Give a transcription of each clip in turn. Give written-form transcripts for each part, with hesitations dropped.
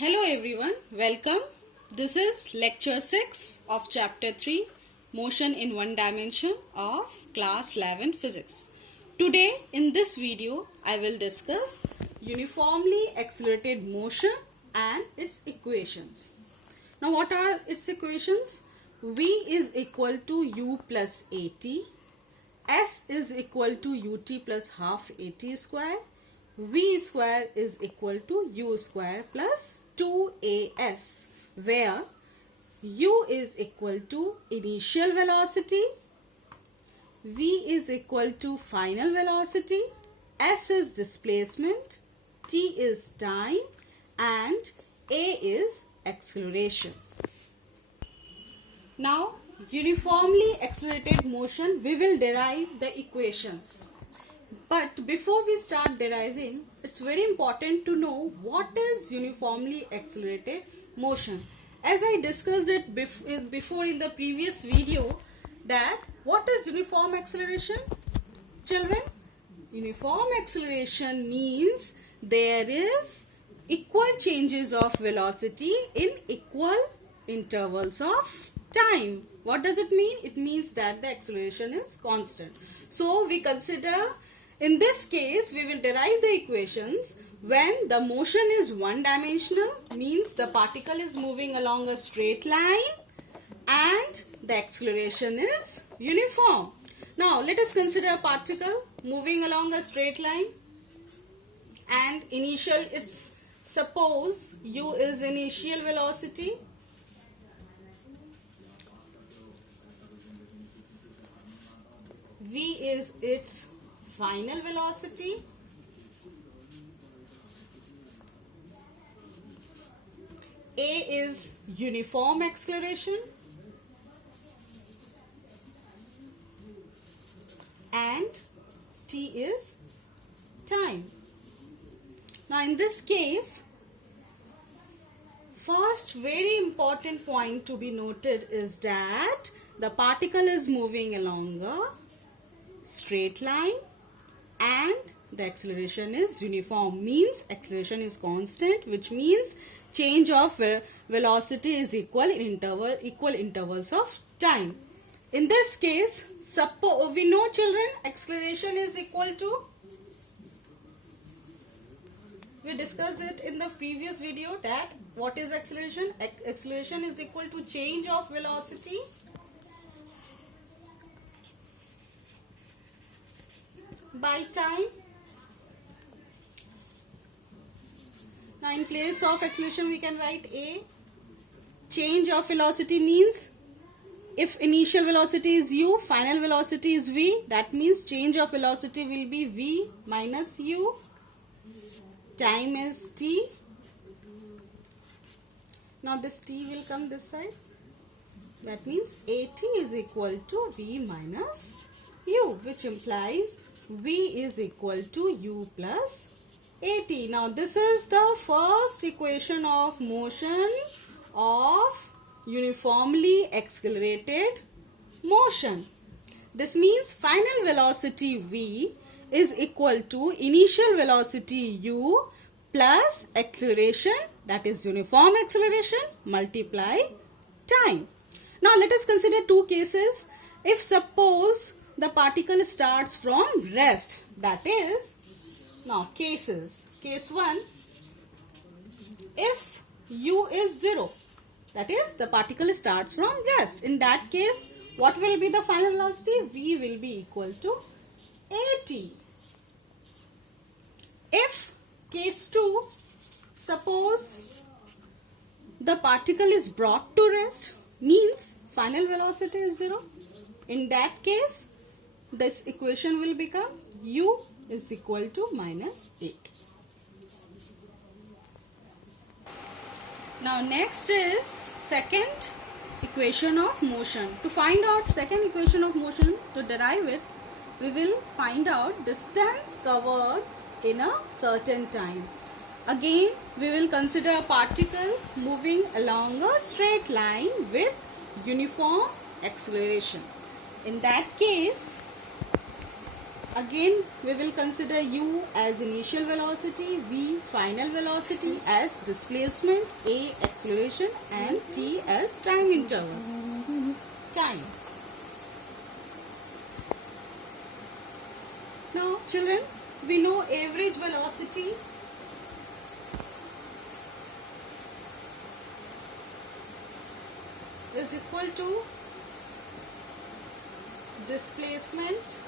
Hello everyone, welcome. This is lecture 6 of chapter 3, Motion in One Dimension of class 11 physics. Today in this video I will discuss uniformly accelerated motion and its equations. Now what are its equations? V is equal to u plus at, s is equal to ut plus half at square, v square is equal to u square plus 2as, where u is equal to initial velocity, v is equal to final velocity, s is displacement, t is time, and a is acceleration. Now, uniformly accelerated motion, we will derive the equations. But before we start deriving, it's very important to know what is uniformly accelerated motion. As I discussed it before in the previous video, that what is uniform acceleration? Children, uniform acceleration means there is equal changes of velocity in equal intervals of time. What does it mean? It means that the acceleration is constant. So we consider, in this case, we will derive the equations when the motion is one dimensional, means the particle is moving along a straight line, and the acceleration is uniform. Now let us consider a particle moving along a straight line, and initial, it's suppose u is initial velocity, v is its final velocity, a is uniform acceleration, and t is time. Now in this case, first very important point to be noted is that the particle is moving along a straight line and the acceleration is uniform, means acceleration is constant, which means change of velocity is equal intervals of time. In this case, suppose we know, children, acceleration is equal to, we discussed it in the previous video, that what is acceleration? Acceleration is equal to change of velocity by time. Now in place of acceleration we can write a. Change of velocity means if initial velocity is u, final velocity is v, that means change of velocity will be v minus u. Time is t. Now this t will come this side. That means at is equal to v minus u, which implies v is equal to u plus at. Now this is the first equation of motion of uniformly accelerated motion. This means final velocity v is equal to initial velocity u plus acceleration, that is uniform acceleration, multiply time. Now let us consider two cases. If suppose the particle starts from rest, that is, now cases. Case 1, if u is 0, that is the particle starts from rest. In that case, what will be the final velocity? V will be equal to at. If case 2, suppose the particle is brought to rest, means final velocity is 0. In that case, this equation will become u is equal to minus 8. Now next is second equation of motion. To find out second equation of motion, to derive it, we will find out distance covered in a certain time. Again, we will consider a particle moving along a straight line with uniform acceleration. In that case, Again, we will consider u as initial velocity, v final velocity, as displacement, a acceleration, and t as time interval. Time. Now, children, we know average velocity is equal to displacement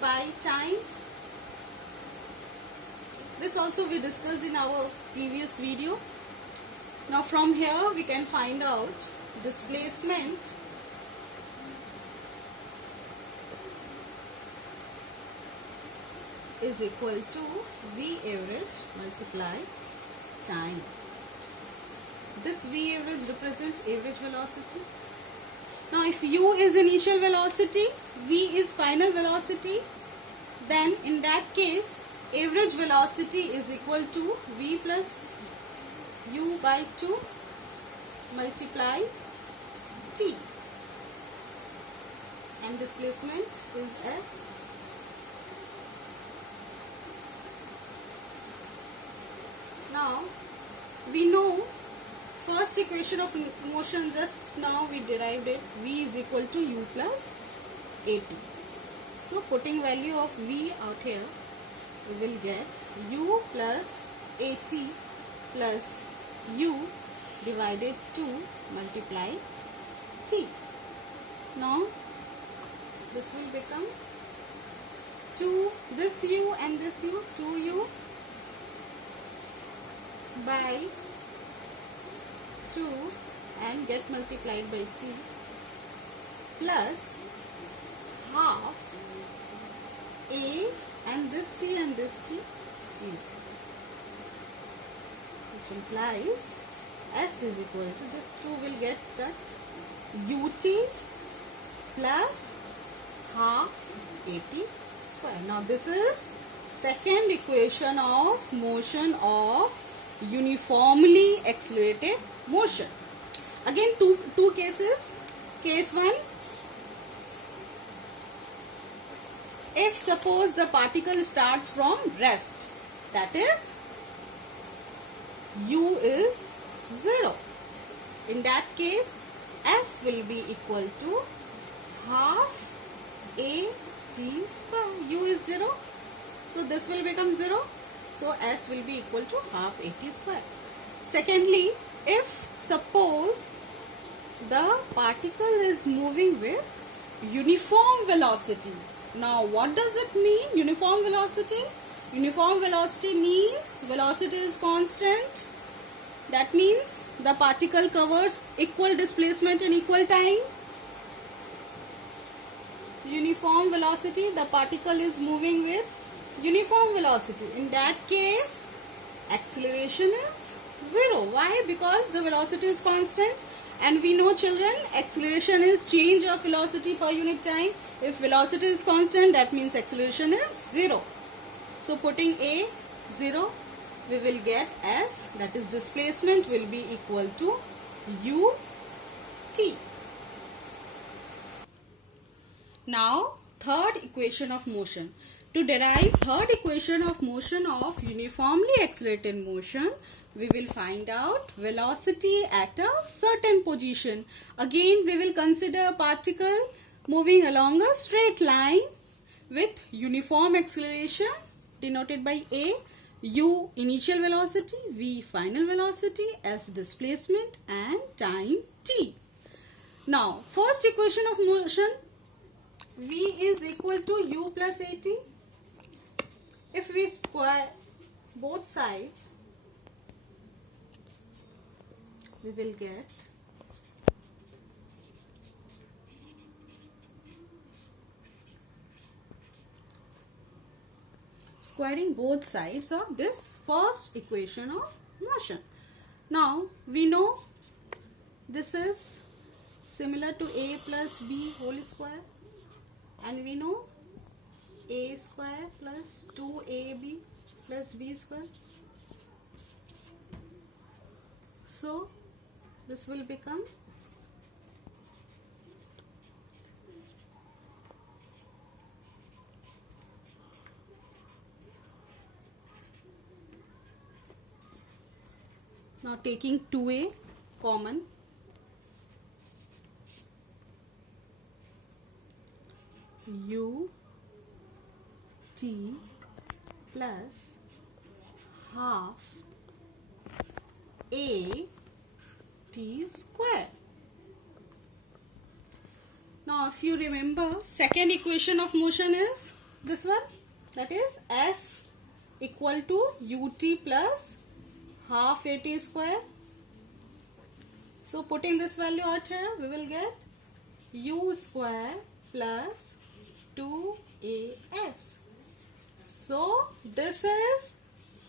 by time. This also we discussed in our previous video. Now from here we can find out displacement is equal to V average multiply time. This V average represents average velocity. Now if u is initial velocity, v is final velocity, then in that case average velocity is equal to v plus u by 2 multiply t, and displacement is s. Now we know first equation of motion, just now we derived it, v is equal to u plus at. So putting value of v out here, we will get u plus at plus u divided 2 multiply t. Now this will become 2, this u and this u, 2u by 2 and get multiplied by t plus half a and this t and this t, which implies s is equal to, this 2 will get cut, ut plus half at square. Now this is second equation of motion of uniformly accelerated motion. Again two cases. Case 1, if suppose the particle starts from rest, that is u is 0, in that case s will be equal to half a t square. U is 0, so this will become 0, so s will be equal to half a t square. Secondly, if suppose the particle is moving with uniform velocity. Now what does it mean, uniform velocity? Uniform velocity means velocity is constant. That means the particle covers equal displacement in equal time. Uniform velocity, the particle is moving with uniform velocity. In that case, acceleration is 0. Why? Because the velocity is constant, and we know, children, acceleration is change of velocity per unit time. If velocity is constant, that means acceleration is 0. So putting a 0, we will get s, that is displacement will be equal to ut. Now third equation of motion. To derive third equation of motion of uniformly accelerated motion, we will find out velocity at a certain position. Again, we will consider a particle moving along a straight line with uniform acceleration denoted by a, u initial velocity, v final velocity, s displacement, and time t. Now, first equation of motion, v is equal to u plus at. If we square both sides, we will get squaring both sides of this first equation of motion. Now we know this is similar to a plus b whole square, and we know a square plus 2ab plus b square. So this will become Now taking 2a common, u t plus half a t square. Now if you remember, second equation of motion is this one, that is s equal to ut plus half at square. So putting this value out here, we will get u square plus 2as. So this is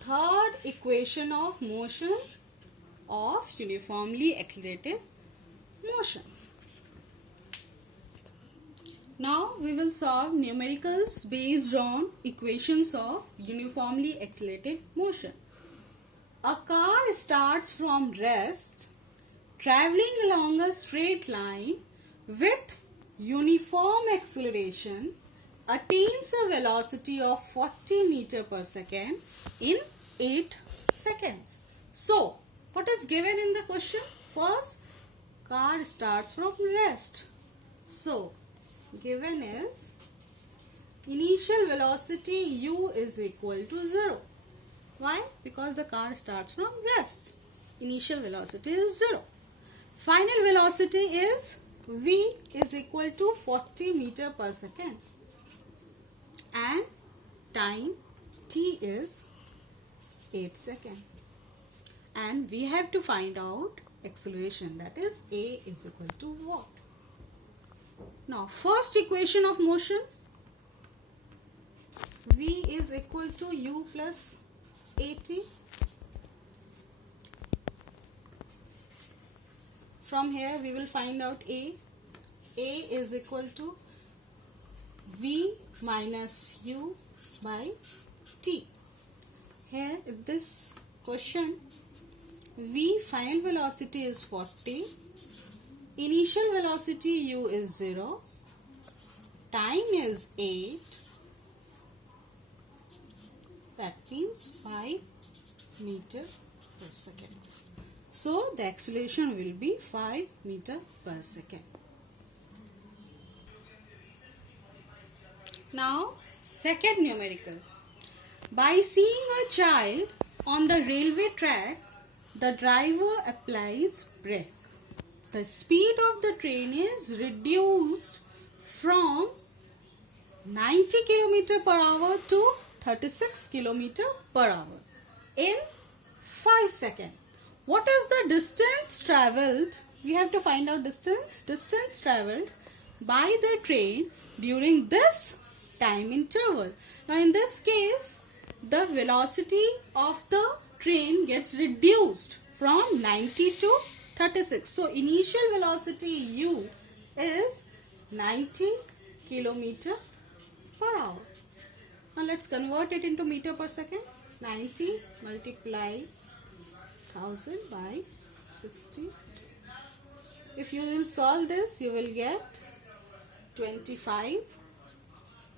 third equation of motion of uniformly accelerated motion. Now we will solve numericals based on equations of uniformly accelerated motion. A car starts from rest, traveling along a straight line with uniform acceleration, attains a velocity of 40 meter per second in 8 seconds. So, what is given in the question? First, car starts from rest. So, given is initial velocity u is equal to 0. Why? Because the car starts from rest. Initial velocity is 0. Final velocity is v is equal to 40 meter per second. And time t is 8 seconds. And we have to find out acceleration, that is a is equal to what? Now first equation of motion, v is equal to u plus at. From here we will find out a. A is equal to v minus u by t. Here in this question, v final velocity is 40, initial velocity u is 0, time is 8, that means 5 meter per second. So the acceleration will be 5 meter per second. Now second numerical. By seeing a child on the railway track, the driver applies brake. The speed of the train is reduced from 90 km per hour to 36 km per hour in 5 seconds. What is the distance travelled? We have to find out distance. Distance travelled by the train during this time interval. Now in this case, the velocity of the train gets reduced from 90 to 36. So initial velocity u is 90 km per hour. Now let's convert it into meter per second. 90 multiply 1000 by 60. If you will solve this, you will get 25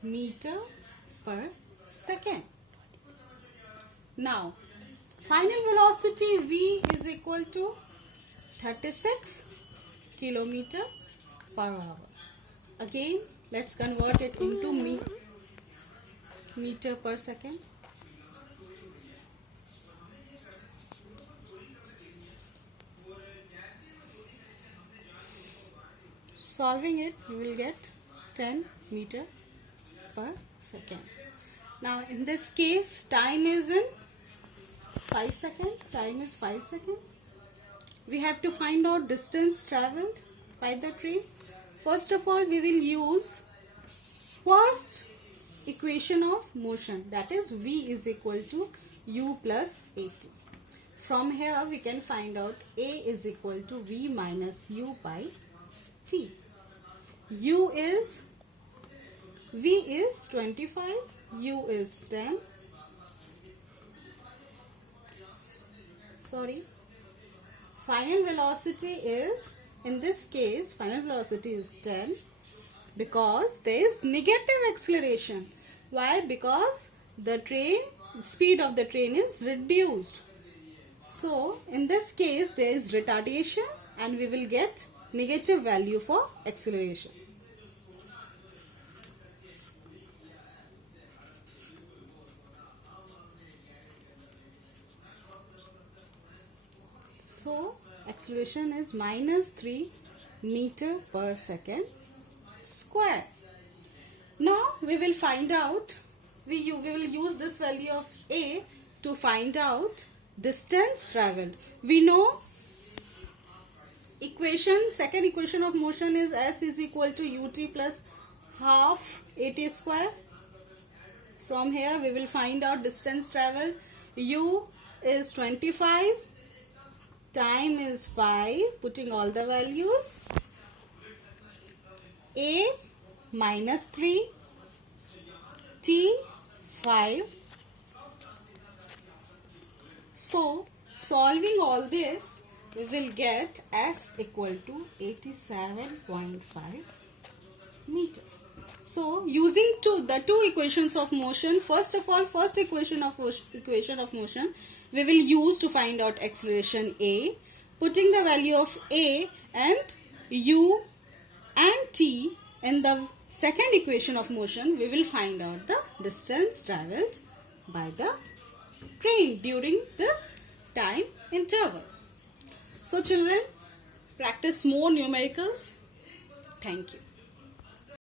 meter per second. Now final velocity v is equal to 36 km per hour. Again, let's convert it into meter per second. Solving it, you will get 10 meter per second. Now in this case, time is in 5 seconds. Time is 5 seconds. We have to find out distance travelled by the train. First of all, we will use first equation of motion, that is v is equal to u plus at. From here we can find out a is equal to v minus u by t. U is, v is 25, u is 10. Final velocity is, in this case, final velocity is 10 because there is negative acceleration. Why? Because the train, speed of the train is reduced So in this case there is retardation and we will get negative value for acceleration. So acceleration is -3 meter per second square. Now we will find out, we will use this value of A to find out distance traveled. We know second equation of motion is S is equal to ut plus half at square. From here we will find out distance traveled. U is 25, time is 5, putting all the values. A -3, T 5. So solving all this, we will get S equal to 87.5 meters. So using the two equations of motion, first of all, first equation of motion we will use to find out acceleration A, putting the value of A and U and T in the second equation of motion, we will find out the distance traveled by the train during this time interval. So children, practice more numericals. Thank you.